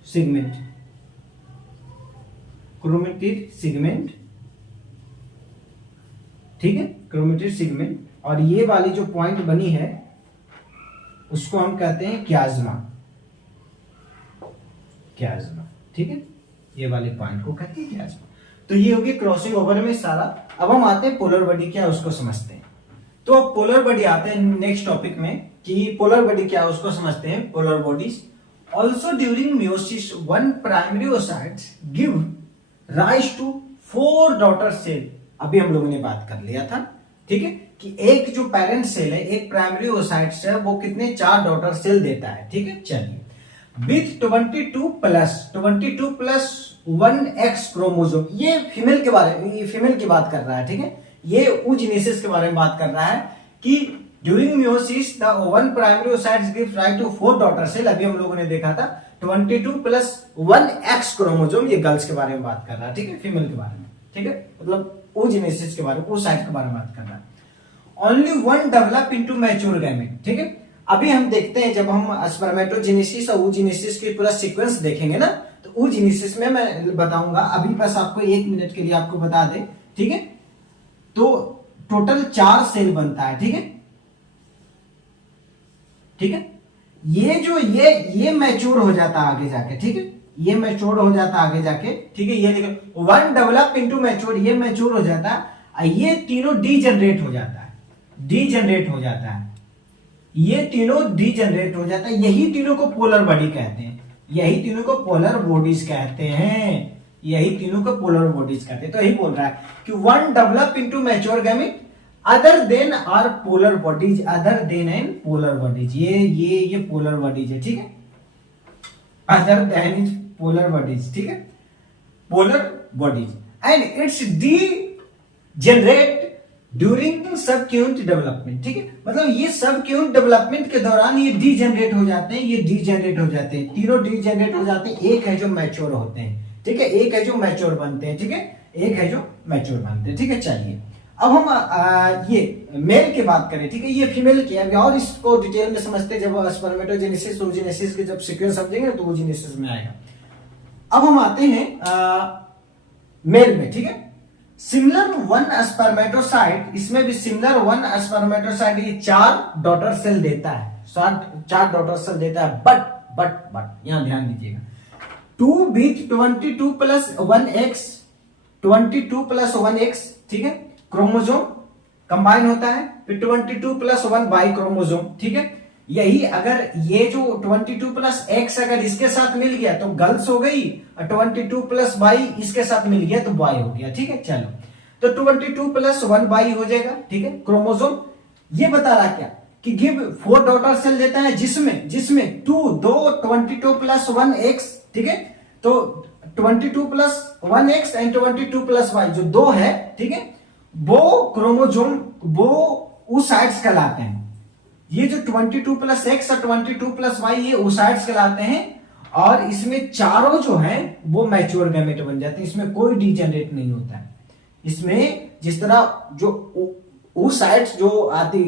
सेगमेंट, ठीक है, क्रोमेटिड सेगमेंट, और ये वाली जो पॉइंट बनी है उसको हम कहते हैं क्याज्मा, ठीक है, ये वाले पॉइंट को कहते हैं क्याज्मा। तो ये होगी क्रॉसिंग ओवर में सारा। अब हम आते हैं पोलर बॉडी क्या है उसको समझते हैं। तो अब पोलर बॉडी आते हैं नेक्स्ट टॉपिक में कि पोलर बॉडी क्या है उसको समझते हैं। Polar bodies also during meiosis one primary oocytes give rise to 4 daughter cell. अभी हम लोगों ने बात कर लिया था, ठीक है, कि एक जो पेरेंट सेल है, एक प्राइमरी oocytes है, वो कितने 4 डॉटर सेल देता है, ठीक है। चलिए, विथ 22 प्लस 1x क्रोमोसोम, ये फीमेल के बारे में, ये फीमेल की बात कर रहा है, ठीक है, ये oogenesis के बारे में बात कर रहा है कि during meiosis the one primary oocytes give rise to 4 daughter cell. अभी हम लोगों ने देखा था 22 प्लस 1x क्रोमोसोम, ये गर्ल्स के बारे में बात कर रहा है, ठीक है, फीमेल के बारे में, ठीक है, मतलब oogenesis के बारे में, oocyte के बारे में बात कर रहा है। Only one develop into mature gamete, ठीक है। अभी हम देखते हैं जब हम स्पर्मेटोजेनेसिस और oogenesis की पूरा सीक्वेंस देखेंगे ना, तो oogenesis में मैं बताऊंगा, अभी बस आपको 1 मिनट के लिए आपको बता दे, ठीक है। तो टोटल 4 सेल बनता है, ठीक है, ठीक है। ये जो ये मैच्योर हो जाता है आगे जाके, ठीक है, ये मैच्योर हो जाता है आगे जाके, ठीक है। ये देखो वन डेवलप इनटू मैच्योर, ये मैच्योर हो जाता है, ये तीनों डीजनरेट हो जाता है, डीजनरेट हो जाता है, ये तीनों डीजनरेट हो जाता है। यही तीनों को पोलर बॉडी कहते हैं, यही तीनों को पोलर बॉडीज कहते हैं, यही तीनों को पोलर बॉडीज कहते हैं। तो यही बोल रहा है कि one develop into mature gamete other than are polar bodies, other than and polar bodies, ये पोलर बॉडीज है, ठीक है, other than is polar bodies, ठीक है, polar bodies, and it's degenerate during subacute development, ठीक है, मतलब ये सबक्यूट डेवलपमेंट के दौरान ये डीजनरेट हो जाते हैं, ये डीजनरेट हो जाते हैं, तीनों डीजनरेट हो जाते हैं। एक है जो मैच्योर होते हैं, ठीक है, एक है जो मैच्योर बनते हैं, ठीक है, एक है जो मैच्योर बनते हैं, ठीक है। चलिए, अब हम ये मेल की बात करें, ठीक है, ये फीमेल की है, और इसको डिटेल में समझते हैं जब स्पर्मेटोजेनेसिस oogenesis के जब सीक्वेंस समझेंगे तो oogenesis में आएगा। अब हम आते हैं मेल में, ठीक है। सिमिलर वन स्पर्मेटोसाइट, इसमें भी सिमिलर वन स्पर्मेटोसाइट ये 4 डॉटर सेल देता है, 4 डॉटर सेल देता है, बट यहां ध्यान दीजिएगा, 2 with 22 plus 1x, 22 plus 1x, ठीक है, क्रोमोसोम कंबाइन होता है, फिर 22 प्लस 1 बाई क्रोमोसोम, ठीक है। यही अगर ये जो 22 प्लस एक्स अगर इसके साथ मिल गया तो गर्ल्स हो गई, और 22 प्लस वाई इसके साथ मिल गया तो बॉय हो गया। ठीक है, चलो तो 22 प्लस 1 वाई हो जाएगा। ठीक है, क्रोमोसोम ये बता रहा क्या कि गिव 4 डॉटर सेल देता है जिसमें 22 प्लस 1 एक्स। ठीक है, तो 22 plus 1 X and 22 plus Y जो 2 है, ठीक है, वो क्रोमोसोम वो oocytes कहलाते हैं। ये जो 22 प्लस एक्स और 22 प्लस वाई ये oocytes कहलाते हैं, और इसमें चारों जो है वो मैच्योर गैमेट बन जाते हैं, इसमें कोई डीजेनरेट नहीं होता है। इसमें जिस तरह जो oocytes जो आती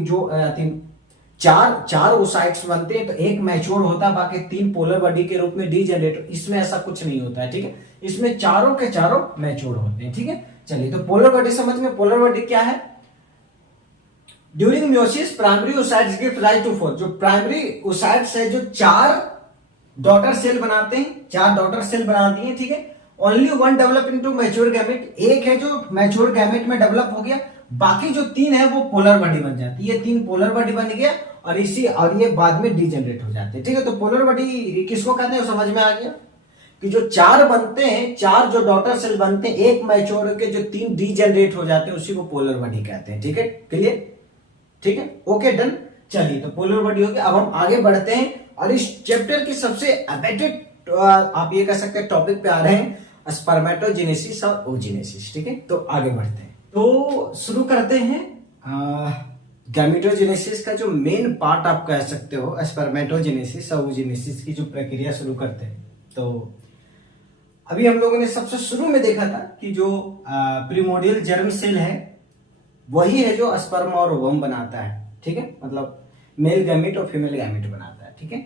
चार oocytes बनते हैं, तो एक मैच्योर होता है, बाकी 3 पोलर बॉडी के रूप में डीजेनरेट। इसमें ऐसा कुछ नहीं होता है। ठीक है, इसमें चारों के चारों मैच्योर होते हैं। ठीक है, चलिए तो पोलर बॉडी समझ में। पोलर बॉडी क्या है? During meiosis primary oocytes give rise to 4। जो प्राइमरी oocytes है जो 4 डॉटर सेल बनाते हैं, 4 डॉटर सेल बनाती हैं। ठीक है, only 1 develop into mature gamete, एक है जो मैच्योर गैमेट में डेवलप हो गया, बाकी जो 3 है वो पोलर बॉडी बन जाती है। ये 3 पोलर बॉडी बन गया और ये बाद में डीजेनरेट हो जाते हैं। ठीक है, तो पोलर बॉडी किसको कहते हैं समझ में आ गया कि जो 4 बनते हैं, 4 जो डॉटर सेल बनते हैं, एक मैच्योर होकर जो 3 डीजेनरेट हो जाते हैं, उसी को पोलर बॉडी कहते हैं। ठीक है, क्लियर? ठीक है, ओके, डन। चलिए तो पोलर बॉडी हो गया। अब हम आगे बढ़ते हैं और इस चैप्टर की सबसे अबेटेड आप ये कह सकते हैं टॉपिक पे आ रहे हैं, स्पर्मेटोजेनेसिस और oogenesis। ठीक है, तो आगे बढ़ते हैं, तो शुरू करते हैं गैमेटोजेनेसिस का जो मेन पार्ट आप कह सकते हो, स्पर्मेटोजेनेसिस और oogenesis की जो प्रक्रिया शुरू करते हैं। तो अभी हम लोगों ने सबसे शुरू में देखा था कि जो प्रिमोडियल जर्म सेल है वही है जो स्पर्म और ओवम बनाता है। ठीक है, मतलब मेल गैमेट और फीमेल गैमेट बनाता है। ठीक है,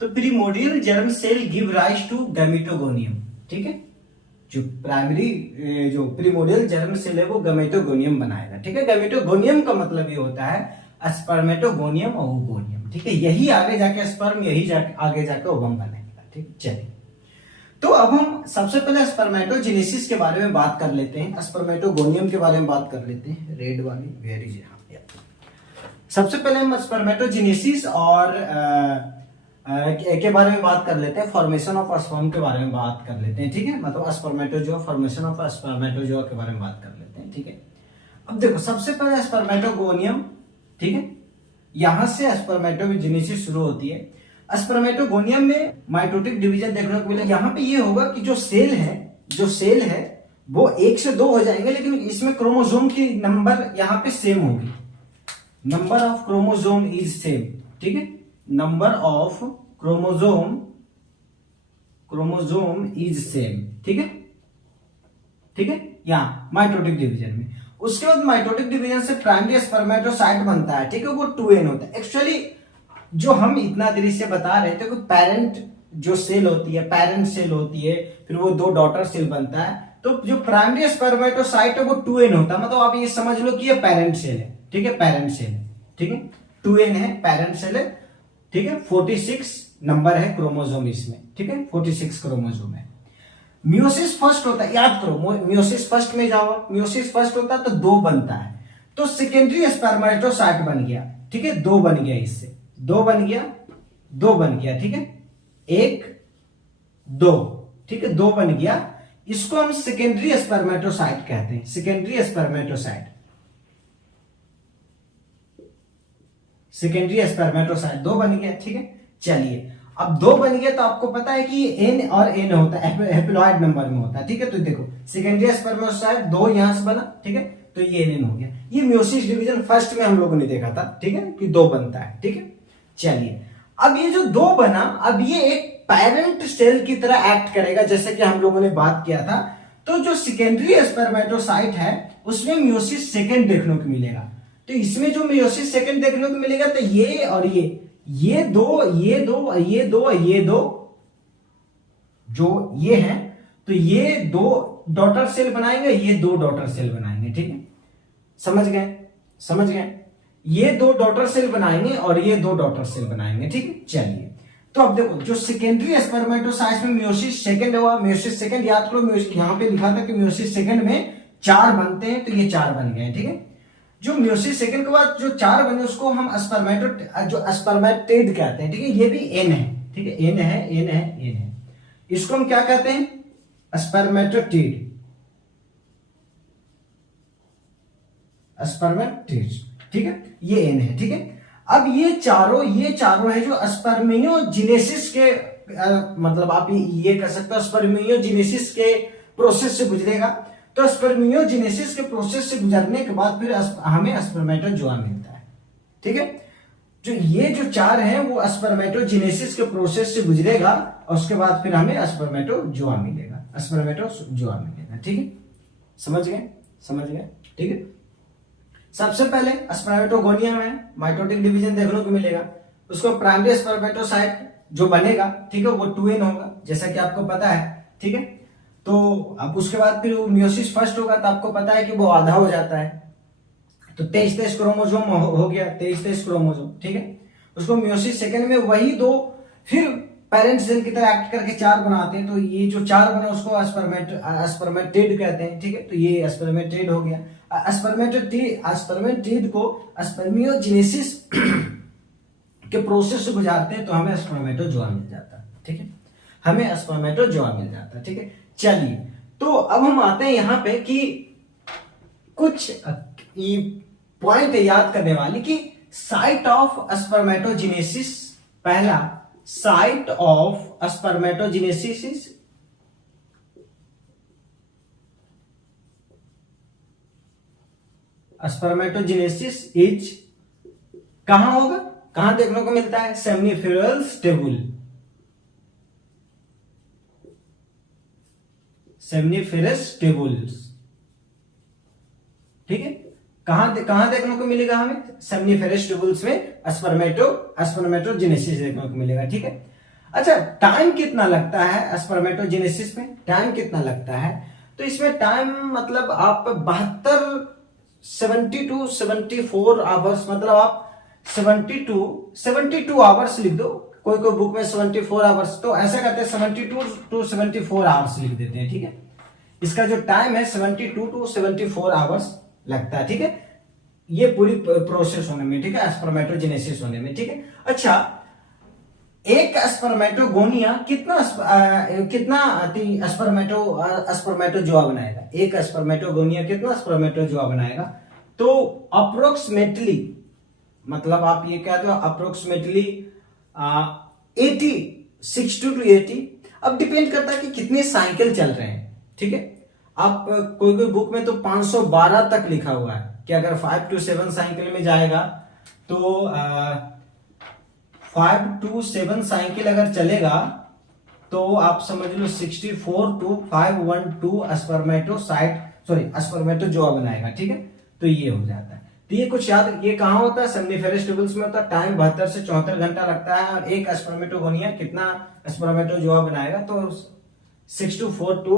तो primordial germ cell give rise to gametogonium. ठीक है, जो प्राइमरी जो प्रिमोडियल जर्म सेल है वो गैमेटोगोनियम बनाएगा। ठीक है, गैमेटोगोनियम का मतलब ये होता है स्पर्मेटोगोनियम और ओगोनियम। ठीक है, यही आगे जाके स्पर्म, यही आगे जाके ओवम बनेगा। ठीक, चलिए तो अब हम सबसे पहले स्पर्मेटोजेनेसिस के बारे में बात कर लेते हैं, स्पर्मेटोगोनियम के बारे में बात कर लेते हैं। रेड वाली वेयर इज सबसे पहले हम स्पर्मेटोजेनेसिस और के बारे में बात कर लेते हैं, फॉर्मेशन ऑफ स्पर्म के बारे में बात कर लेते हैं। ठीक है, मतलब स्पर्मेटोजोआ, फॉर्मेशन ऑफ स्पर्मेटोजोआ के बारे में बात कर लेते हैं। ठीक है, अब देखो सबसे पहले स्पर्मेटोगोनियम। ठीक है, यहां से स्पर्मेटोजेनेसिस शुरू होती है। स्पर्मेटोगोनियम में माइटोटिक डिवीजन देखने को मिलेगा। यहाँ पे ये होगा कि जो सेल है वो 1 से 2 हो जाएंगे, लेकिन इसमें क्रोमोसोम की नंबर यहाँ पे सेम होगी। Number of chromosome is same. ठीक है, number of chromosome is same. ठीक है, ठीक है, यहाँ माइटोटिक डिवीजन में। उसके बाद माइटोटिक डिवीजन से प्राइमरी स्पर्मेटोसाइट बनता है। ठीक है, वो 2n होता है। एक्चुअली जो हम इतना देरी से बता रहे थे कि पेरेंट जो सेल होती है, पेरेंट सेल होती है, फिर वो 2 डॉटर सेल बनता है, तो जो प्राइमरी स्पर्मेटोसाइट है वो 2n होता है। मतलब आप ये समझ लो कि ये पेरेंट सेल है। ठीक है, पेरेंट सेल है। ठीक है, 2n है, पेरेंट सेल है। ठीक है, 46 नंबर है क्रोमोसोम इसमें। ठीक है, 46 क्रोमोसोम है। मियोसिस फर्स्ट होता है, याद करो मियोसिस फर्स्ट में जाओ, मियोसिस फर्स्ट होता है तो 2 बनता है, तो सेकेंडरी स्पर्मेटोसाइट बन गया। ठीक है, 2 बन गया, इससे 2 बन गया। ठीक है, 1 2। ठीक है, 2 बन गया, इसको हम सेकेंडरी स्पर्मेटोसाइट कहते हैं। सेकेंडरी स्पर्मेटोसाइट 2 बन गया। ठीक है, चलिए अब 2 बन गया तो आपको पता है कि ये n और n होता है, हैप्लॉइड नंबर में होता है। ठीक है, तो देखो सेकेंडरी स्पर्मेटोसाइट 2 यहां से बना। ठीक है, तो ये n हो गया। ये मियोसिस डिवीजन फर्स्ट में हम लोगों ने देखा था। ठीक है, कि 2 बनता है। ठीक है, चलिए अब ये जो 2 बना, अब ये एक पेरेंट सेल की तरह एक्ट करेगा, जैसे कि हम लोगों ने बात किया था। तो जो सेकेंडरी स्पर्मेटोसाइट है उसमें मियोसिस सेकंड देखने को मिलेगा। तो इसमें जो मियोसिस सेकंड देखने को मिलेगा, तो ये और ये 2 जो ये है, तो ये 2 डॉटर सेल बनाएंगे, ये 2 डॉटर सेल बनाएंगे। ठीक है, समझ गए? ये 2 डॉटर सेल बनाएंगे और ये 2 डॉटर सेल बनाएंगे। ठीक है, चलिए तो अब देखो जो सेकेंडरी स्पर्मेटोसाइट में मियोसिस सेकंड हुआ, मियोसिस सेकंड याद करो, यहाँ पे लिखा था कि मियोसिस सेकंड में 4 बनते हैं, तो ये 4 बन गए। ठीक है, जो म्योसिस सेकंड के बाद जो 4 बने उसको हम स्पर्मेटेड कहते हैं, ठीक है। ये भी एन है, ठीक है, एन है, एन है, एन है। इसको हम क्या कहते हैं? स्पर्मेटोटिड, स्पर्मेटिड, ठीक है, ये एन है, ठीक है। अब ये चारों है जो स्पर्मियोजेनेसिस के मतलब आप ये कह सकते हो स्पर्मियोजेनेसिस के प्रोसेस से गुजरेगा। तो स्पर्मियोजेनेसिस के प्रोसेस से गुजरने के बाद फिर हमें स्पर्मेटोजोआ मिलता है, ठीक है। जो ये जो 4 है वो स्पर्मेटोजेनेसिस के प्रोसेस से गुजरेगा और उसके बाद फिर हमें स्पर्मेटोजोआ मिलेगा, स्पर्मेटोजोआ मिलेगा, ठीक है। समझ गए, ठीक है। सबसे पहले स्पर्मेटोगोनिया में माइटोटिक डिवीजन देखने को मिलेगा। उसको प्राइमरी स्पर्मेटोसाइट जो बनेगा, ठीक है, वो 2n होगा, जैसा कि आपको पता है, ठीक है। तो अब उसके बाद फिर मियोसिस फर्स्ट होगा, तो आपको पता है कि वो आधा हो जाता है। तो 23 क्रोमोसोम हो गया, 23 क्रोमोसोम, ठीक है। उसको मियोसिस सेकंड में वही 2 फिर पेरेंट सेल की तरह एक्ट करके 4 बनाते हैं। तो ये जो 4 बना उसको स्पर्मेटेड कहते हैं, ठीक है। तो ये स्पर्मेटेड हो गया। स्पर्मेटेड को स्पर्मियोजेनेसिस के प्रोसेस से गुजारते हैं तो हमें स्पर्मेटोजोआ मिल जाता है, ठीक है, हमें स्पर्मेटोजोआ मिल जाता है, ठीक है। चलिए, तो अब हम आते हैं यहां पे कि कुछ पॉइंट याद करने वाली कि साइट ऑफ स्पर्मेटोजेनेसिस, पहला साइट ऑफ स्पर्मेटोजेनेसिस इज कहां होगा, कहां देखने को मिलता है? सेमनीफेरस टेबुल, सेमनीफेरस टेबुल्स, ठीक है। कहां देखने को मिलेगा हमें? सेमनीफेरस टेबुल्स में स्पर्मेटोजेनेसिस देखने को मिलेगा, ठीक है। अच्छा, टाइम कितना लगता है स्पर्मेटोजेनेसिस में? टाइम कितना लगता है? तो इसमें टाइम मतलब आप 70 to 74 आवर्स, मतलब आप 72 आवर्स लिख दो। कोई बुक में 74 आवर्स, तो ऐसा करते हैं 72 to 74 आवर्स लिख देते हैं, ठीक है। इसका जो टाइम है 72 to 74 आवर्स लगता है, ठीक है, ये पूरी प्रोसेस होने में, ठीक है, स्पर्मेटोजेनेसिस होने में, ठीक है। अच्छा, एक स्पर्मेटोगोनिया कितना स्पर्मेटोजोआ बनाएगा? एक स्पर्मेटोगोनिया कितना स्पर्मेटोजोआ बनाएगा? तो अप्रोक्सीमेटली, मतलब आप ये कहते हो अप्रोक्सीमेटली 60 to 80। अब डिपेंड करता है कि कितने साइकिल चल रहे हैं, ठीक है। आप कोई बुक में तो 512 तक लिखा हुआ है कि अगर 5 to 7 साइकिल में जाएगा तो 5 to 7 साइकिल अगर चलेगा तो आप समझ लो 64 to 512 स्पर्मेटोजोआ बनाएगा, ठीक है। तो ये हो जाता है। तो ये कुछ याद, ये कहां होता है? सेमनीफेरस टेबुल्स में होता है। टाइम 72 से 74 घंटा लगता है। और एक स्पर्मेटोगोनिया कितना स्पर्मेटोजोआ बनाएगा? तो 64 to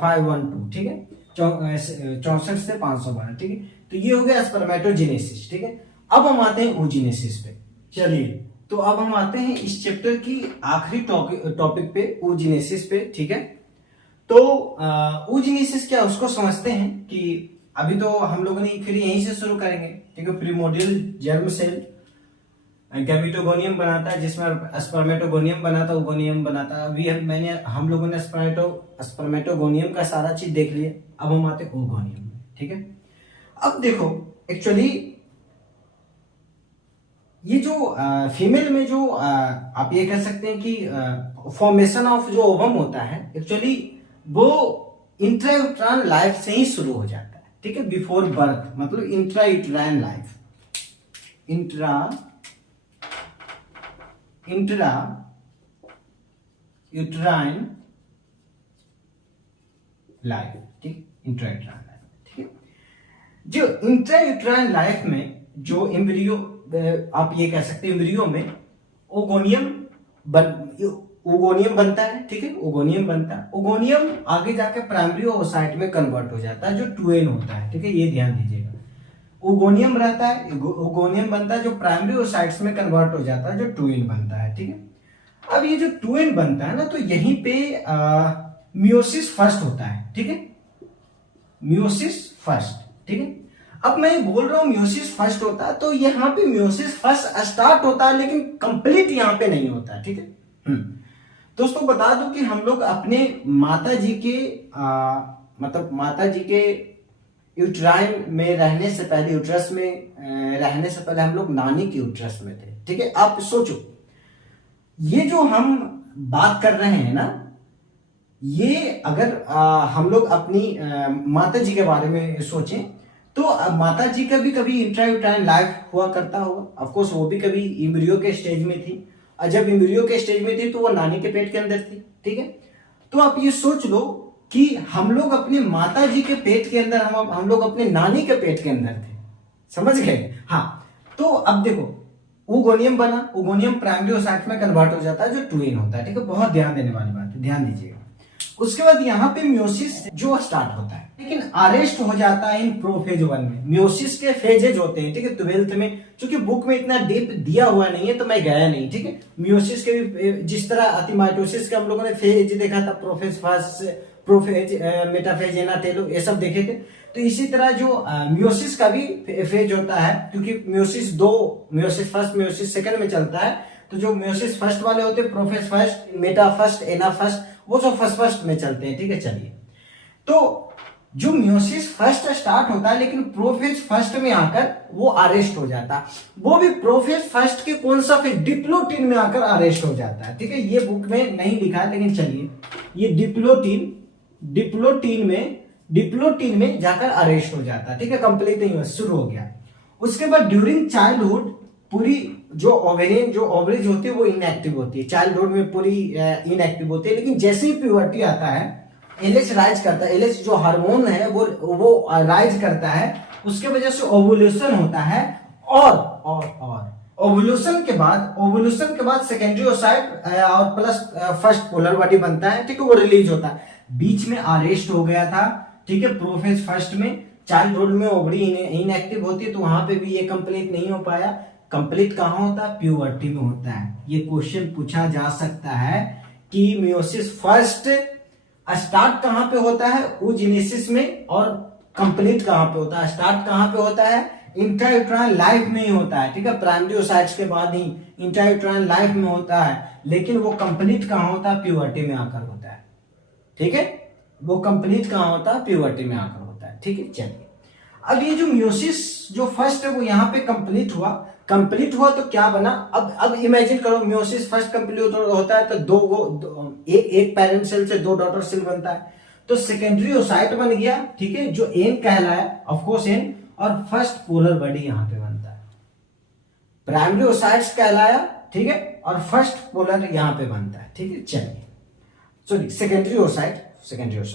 512, ठीक है, 64 से 512, ठीक है। तो ये हो गया स्पर्मेटोजेनेसिस, ठीक है। अब हम आते हैं oogenesis पे। चलिए, तो अब हम आते हैं इस चैप्टर की आखिरी टॉपिक पे, oogenesis पे, ठीक है। तो oogenesis क्या, उसको समझते हैं कि अभी तो हम लोगों ने फिर यहीं से शुरू करेंगे, ठीक है। प्रीमोर्डियल जर्म सेल गैमेटोगोनियम बनाता है, जिसमें स्पर्मेटोगोनियम बनाता है, ओगोनियम बनाता है। अभी हम लोगों ने स्पर्मेटोगोनियम का सारा चीज देख लिया। अब हम आते हैं ओगोनियम में, ठीक है। अब देखो, एक्चुअली ये जो फीमेल में जो आप ये कह सकते हैं कि फॉर्मेशन ऑफ जो ओवम होता है, एक्चुअली वो इंट्रायूट्राइन लाइफ से ही शुरू हो जाता है, ठीक है, बिफोर बर्थ, मतलब इंट्रायूट्राइन लाइफ, यूट्राइन लाइफ, ठीक, इंट्रायूट्राइन लाइफ, ठीक है। जो इंट्रायूट्राइन लाइफ में जो एम्ब्रियो, आप ये कह सकते हैं एम्ब्रियो में ओगोनियम बनता है, ठीक है, ओगोनियम बनता है। ओगोनियम आगे जाके प्राइमरी ओसाइट में कन्वर्ट हो जाता है, जो 2n होता है, ठीक है, ये ध्यान दीजिएगा। ओगोनियम रहता है, ओगोनियम बनता है जो प्राइमरी ओसाइट्स में कन्वर्ट हो जाता है, जो 2n बनता है, ठीक है। अब ये जो 2n बनता है ना, तो यहीं पे मियोसिस फर्स्ट होता है, ठीक है, मियोसिस फर्स्ट, ठीक है। अब मैं बोल रहा हूं म्योसिस फर्स्ट होता है, तो यहाँ पे म्योसिस फर्स्ट स्टार्ट होता है लेकिन कंप्लीट यहाँ पे नहीं होता है, ठीक है। दोस्तों बता दूं कि हम लोग अपने माता जी के मतलब माता जी के यूट्राइन में रहने से पहले, यूट्रस में रहने से पहले हम लोग नानी के यूट्रस में थे, ठीक है। आप सोचो, ये जो हम बात कर रहे हैं ना, ये अगर हम लोग अपनी माता जी के बारे में सोचें तो माता जी का भी कभी इंट्रायूट्राइन लाइफ हुआ करता होगा। ऑफ कोर्स वो भी कभी इम्ब्रियो के स्टेज में थी, और जब इम्ब्रियो के स्टेज में थी तो वो नानी के पेट के अंदर थी, ठीक है। तो आप ये सोच लो कि हम लोग अपने माता जी के पेट के अंदर, हम लोग अपने नानी के पेट के अंदर थे, समझ गए। हाँ, तो अब देखो ओगोनियम बना, ओगोनियम प्राइमरी ओसाइट में कन्वर्ट हो जाता है जो ट्विन होता है, ठीक है। बहुत ध्यान देने वाली बात है, ध्यान दीजिएगा। उसके बाद यहाँ पे म्योसिस जो स्टार्ट होता है, लेकिन अरेस्ट हो जाता है इन प्रोफेज 1 में। म्योसिस के फेजेज होते हैं, ठीक है, 12th में, क्योंकि बुक में इतना डीप दिया हुआ नहीं है तो मैं गया नहीं, ठीक है। म्योसिस के भी जिस तरह अतिमाइटोसिस के हम लोगों ने फेज देखा था, प्रोफेज फर्स्ट, प्रोफेज, मेटाफेज, एनाटेलो, ये सब देखे थे। तो इसी तरह जो म्योसिस का भी फेज होता है, क्योंकि meiosis 2, meiosis first, meiosis second में चलता है। तो जो म्योसिस फर्स्ट वाले होते हैं, प्रोफेज फर्स्ट, मेटा फर्स्ट, एना फर्स्ट, वो जो फर्स्ट में चलते हैं, ठीक है। चलिए, तो जो म्योसिस फर्स्ट स्टार्ट होता है लेकिन प्रोफेज फर्स्ट में आकर वो अरेस्ट हो जाता है, वो भी प्रोफेज फर्स्ट के कौन सा फेज, डिप्लोटीन में आकर अरेस्ट हो जाता है, ठीक है। ये बुक में नहीं लिखा है, लेकिन चलिए, ये डिप्लोटीन में जाकर अरेस्ट हो जाता है, ठीक है। कंप्लीट नहीं हुआ, शुरू हो गया। उसके बाद ड्यूरिंग चाइल्डहुड पूरी जो ओवेरियन, जो ओवरेज होती है वो इनएक्टिव होती है, चाइल्डहुड में पूरी इनएक्टिव होती है। लेकिन जैसे ही प्यूबर्टी आता है, एलएच राइज करता है, एलएच जो हार्मोन है वो राइज करता है, उसके वजह से ओवुलेशन होता है। और ओवुलेशन के बाद सेकेंडरी ओसाइट और प्लस फर्स्ट पोलर बॉडी बनता है, ठीक है, वो रिलीज होता है। बीच में अरेस्ट हो गया था, ठीक है, प्रोफेज फर्स्ट में। चाइल्डहुड में ओवरी इनएक्टिव होती है, तो वहां पे भी ये कंप्लीट नहीं हो पाया। कंप्लीट कहां होता है? प्यूबर्टी में होता है। ये क्वेश्चन पूछा जा सकता है कि मियोसिस फर्स्ट स्टार्ट कहां पे होता है? oogenesis में, और कंप्लीट कहां पे होता है? स्टार्ट कहां पे होता है? इंट्रायूट्राइन लाइफ में ही होता है, ठीक है, प्राइमरी ओसाइट्स के बाद ही इंट्रायूट्राइन लाइफ में होता है। लेकिन वो कंप्लीट कहां होता है? प्यूबर्टी में आकर होता है, ठीक है। वो कंप्लीट कहां होता है? प्यूबर्टी में आकर होता है, ठीक है। चलिए, अब ये जो मियोसिस जो फर्स्ट है वो यहाँ पे कंप्लीट हुआ तो क्या बना? अब इमेजिन करो, मियोसिस फर्स्ट कंप्लीट होता है तो एक पेरेंट सेल से 2 डॉटर सेल बनता है, तो सेकेंडरी ओसाइट बन गया, ठीक है, जो एन कहलाया, ऑफ कोर्स एन, और फर्स्ट पोलर बॉडी यहां पे बनता है। प्राइमरी ओसाइट्स कहलाया, ठीक है, और फर्स्ट पोलर यहां पे बनता है, ठीक है। चलिए, सॉरी, सेकेंडरी ओसाइट,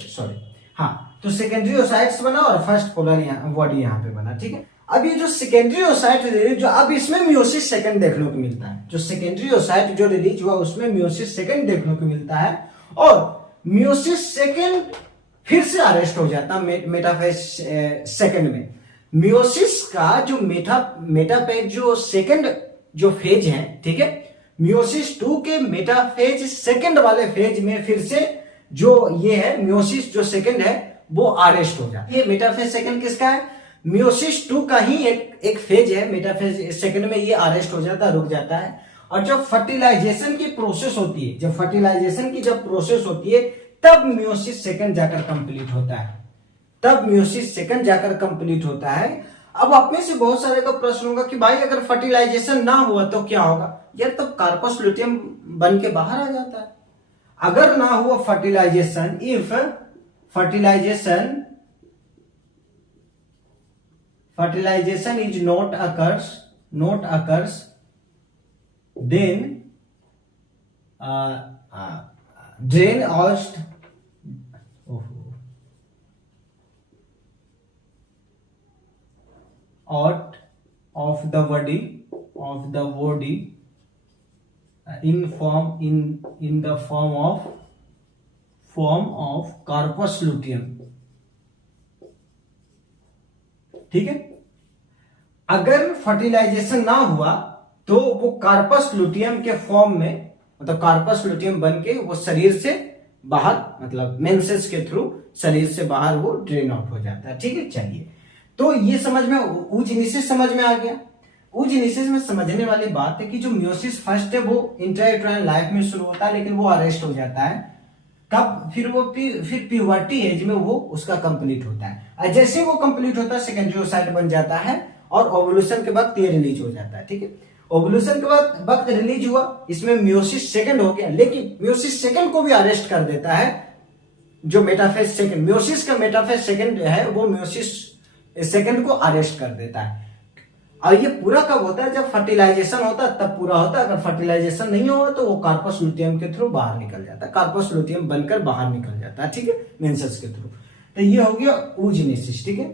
सॉरी, हाँ, तो सेकेंडरी ओसाइट्स बना और फर्स्ट पोलर बॉडी यहां पे बना, ठीक है। अब ये जो सेकेंडरी ओसाइट रिलीज, जो अब इसमें मियोसिस सेकंड देखने को मिलता है, जो सेकेंडरी ओसाइट जो रिलीज हुआ उसमें मियोसिस सेकंड देखने को मिलता है, और मियोसिस सेकंड फिर से अरेस्ट हो जाता है मेटाफेज सेकंड में। मियोसिस का जो मेटाफेज जो सेकंड जो फेज है, ठीक है, मियोसिस 2 के मेटाफेज सेकंड वाले फेज में फिर से जो ये है मियोसिस जो सेकंड है वो अरेस्ट हो जाता है। ये मेटाफेज सेकंड किसका है? मियोसिस 2 का ही एक फेज है, मेटाफेज सेकंड में ये अरेस्ट हो जाता है, रुक जाता है। और जब फर्टिलाइजेशन की प्रोसेस होती है, जब फर्टिलाइजेशन की जब प्रोसेस होती है, तब मियोसिस सेकंड जाकर कंप्लीट होता है, तब मियोसिस सेकंड जाकर कंप्लीट होता है। अब आप में से बहुत सारे का प्रश्न होगा कि भाई अगर फर्टिलाइजेशन ना हुआ तो क्या होगा? यार तब कार्पस लुटियम बन के बाहर आ जाता है। अगर ना हुआ fertilization, if fertilization is not occurs, then drain out of the body in the form of corpus luteum, ठीक है। अगर फर्टिलाइजेशन ना हुआ तो वो कार्पस लुटियम के फॉर्म में, मतलब कार्पस लुटियम बन के वो शरीर से बाहर, मतलब मेंसेस के थ्रू शरीर से बाहर वो ड्रेन आउट हो जाता है, ठीक है। चलिए, तो ये समझ में, oogenesis समझ में आ गया। oogenesis में समझने वाली बात है कि जो म्योसिस फर्स्ट है वो इंट्रायूटेराइन लाइफ में शुरू होता है, लेकिन वो अरेस्ट हो जाता है कब, फिर प्यूबर्टी एज में वो उसका कंप्लीट होता है। और जैसे वो कंप्लीट होता है सेकेंडरी oocyte बन जाता है और ओवुलेशन के वक्त ये रिलीज हो जाता है। ठीक है, ओवुलेशन के बाद वक्त रिलीज हुआ, इसमें म्योसिस सेकंड हो गया, लेकिन म्योसिस सेकंड को भी अरेस्ट कर देता है जो मेटाफेज सेकंड, म्योसिस का मेटाफेज सेकंड है वो म्योसिस सेकंड को अरेस्ट कर देता है। और ये पूरा कब होता है, जब फर्टिलाइजेशन होता है तब पूरा होता है। अगर फर्टिलाइजेशन नहीं हुआ तो वो कार्पस लुटियम के थ्रू बाहर निकल जाता है, कार्पस लुटियम बनकर बाहर निकल जाता है। ठीक है, मेंसेस के थ्रू। तो ये हो गया oogenesis। ठीक है,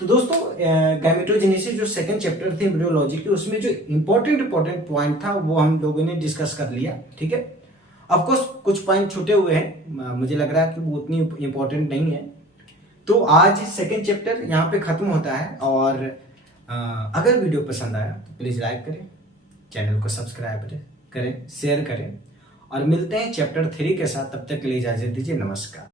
तो दोस्तों गैमेटोजेनेसिस जो सेकंड चैप्टर थी एम्ब्रियोलॉजी की, उसमें जो इंपॉर्टेंट पॉइंट था वो हम लोगों ने डिस्कस कर लिया। ठीक है, ऑफकोर्स कुछ पॉइंट छूटे हुए हैं, मुझे लग रहा है कि वो उतनी इंपॉर्टेंट नहीं है। तो आज सेकंड चैप्टर यहाँ पे खत्म होता है। और अगर वीडियो पसंद आया तो प्लीज लाइक करें, चैनल को सब्सक्राइब करें, शेयर करें, और मिलते हैं चैप्टर 3 के साथ। तब तक के लिए इजाजत दीजिए, नमस्कार।